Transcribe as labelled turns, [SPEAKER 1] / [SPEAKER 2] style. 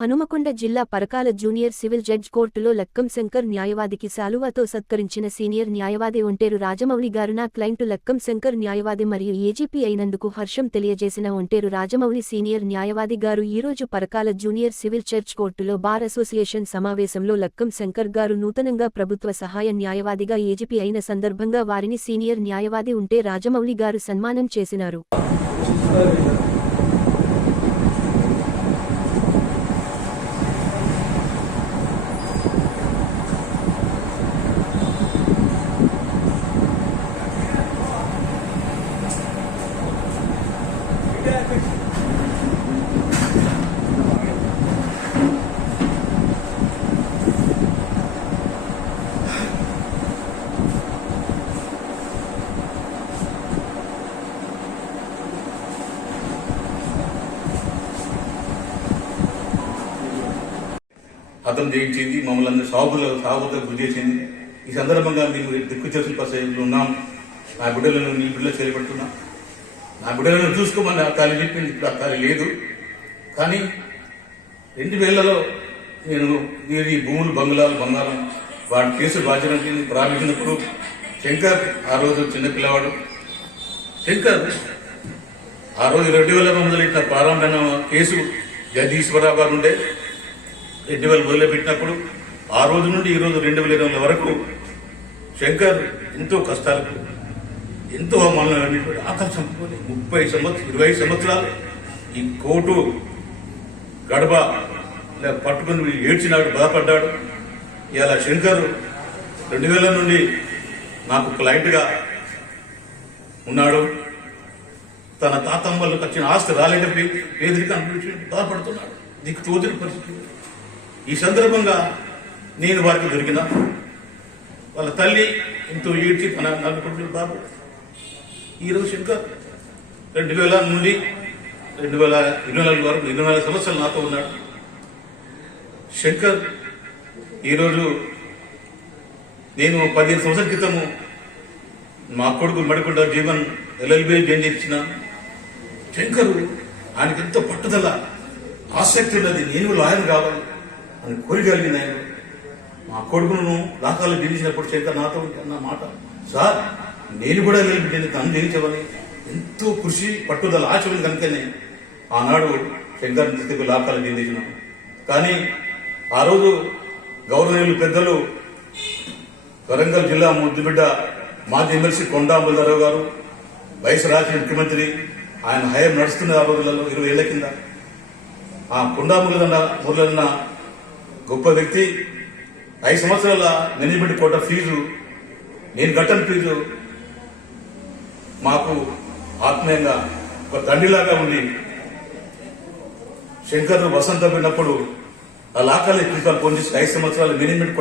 [SPEAKER 1] హనుమకొండ జిల్లా Parakala junior civil judge కోర్టులో లక్కం శంకర్ న్యాయవాదికి శాలువాతో సత్కరించిన సీనియర్ న్యాయవాది ఒంటేరు రాజమౌళి గారు నా క్లయింటు లక్కం శంకర్ న్యాయవాది మరియు ఏజీపీ అయినందుకు హర్షం తెలియజేసిన ఒంటేరు రాజమౌళి సీనియర్ న్యాయవాది గారు ఈరోజు పరకాల జూనియర్ సివిల్ చర్చ్ కోర్టులో బార్ అసోసియేషన్ సమావేశంలో లక్కం శంకర్ గారు నూతనంగా ప్రభుత్వ సహాయ న్యాయవాదిగా ఏజీపీ అయిన సందర్భంగా వారిని సీనియర్ న్యాయవాది ఉంటే రాజమౌళి గారు సన్మానం చేసినారు.
[SPEAKER 2] హతం చేయించింది మమ్మల్ని అందరూ సాగుల సాగులకు గురి చేసింది. ఈ సందర్భంగా మేము దిక్కు చేసిన పరిస్థితులు ఉన్నాం. నా బిడ్డలను నీ బిడ్డలు చేపడుతున్నా నా బిడ్డలను చూసుకోమని ఆ తల్లి చెప్పింది ఇప్పుడు ఆ తల్లి లేదు. కానీ రెండు వేలలో నేను వీరి భూములు బంగ్లాలు బంగారం వాడి కేసు బాధ్యత ప్రారంభించినప్పుడు శంకర్ ఆ రోజు చిన్న పిల్లవాడు. శంకర్ ఆ రోజు రెండు వేల మొదలెట్టిన ప్రారంభమైన కేసు జగదీశ్వరరావు గారు ఉండే. రెండు వేలు మొదలుపెట్టినప్పుడు ఆ రోజు నుండి ఈ రోజు రెండు వేల ఇరవై వరకు శంకర్ ఎంతో కష్టాలకు ఎంతో అవమానాలు ఆకలి ముప్పై సంవత్సరం ఇరవై సంవత్సరాలు ఈ కోటు గడప పట్టుకుని ఏడ్చినాడు బాధపడ్డాడు. ఇలా శంకర్ రెండు వేల నుండి నాకు క్లయింట్గా ఉన్నాడు. తన తాతమ్మలకు వచ్చిన ఆస్తి రాలేకపోయి పేదరికం అనుభవించి బాధపడుతున్నాడు. నీకు తోచిన పరిస్థితి. ఈ సందర్భంగా నేను వారికి దొరికిన వాళ్ళ తల్లి ఎంతో ఏడ్చి తన నలుగురు బాబు. ఈరోజు శంకర్ రెండు వేల నుండి రెండు వేల ఇరవై నాలుగు వరకు ఇరవై నాలుగు సంవత్సరాలు నాతో ఉన్నాడు. శంకర్ ఈరోజు నేను పదిహేను సంవత్సరాల క్రితము మా కొడుకు మడికొండ జీవన్ ఎల్ఎల్బి జాయిన్ చేసిన శంకరు ఆయనకి ఎంతో పట్టుదల ఆసక్తి ఉన్నది. నేను లాయర్ కావాలి. అని కోరిక కలిగింది ఆయన. మా కొడుకును లాకాలు గెలిచినప్పుడు చేత నాతో అన్న మాట సార్ నేను కూడా నిలబెట్టింది తను జయించవని ఎంతో కృషి పట్టుదల ఆశ ఉంది కనుకనే ఆనాడు శంకర్ తీసుకు లాకాలు గెలిచినాం కానీ ఆ రోజు గౌరవనీయులు పెద్దలు వరంగల్ జిల్లా ముద్దుబిడ్డ మాజీ ఎమ్మెల్సీ కొండా బుల్లారావు గారు వయసు రాజు ముఖ్యమంత్రి ఆయన హయం నడుస్తున్న ఆ రోజులలో ఇరవై ఏళ్ళ కింద. ఆ కొండా మురళన్న మురళన్న గొప్ప వ్యక్తి. ఐదు సంవత్సరాల మేనేజ్మెంట్ కోట ఫీజు. నేను కట్టని ఫీజు. మాకు ఆత్మీయంగా ఒక తండ్రిలాగా ఉండి శంకర్ వసంత విన్నప్పుడు ఆ లాకాలే ప్రిన్సిపాల్ ఫోన్ ఐదు సంవత్సరాల మేనేజ్మెంట్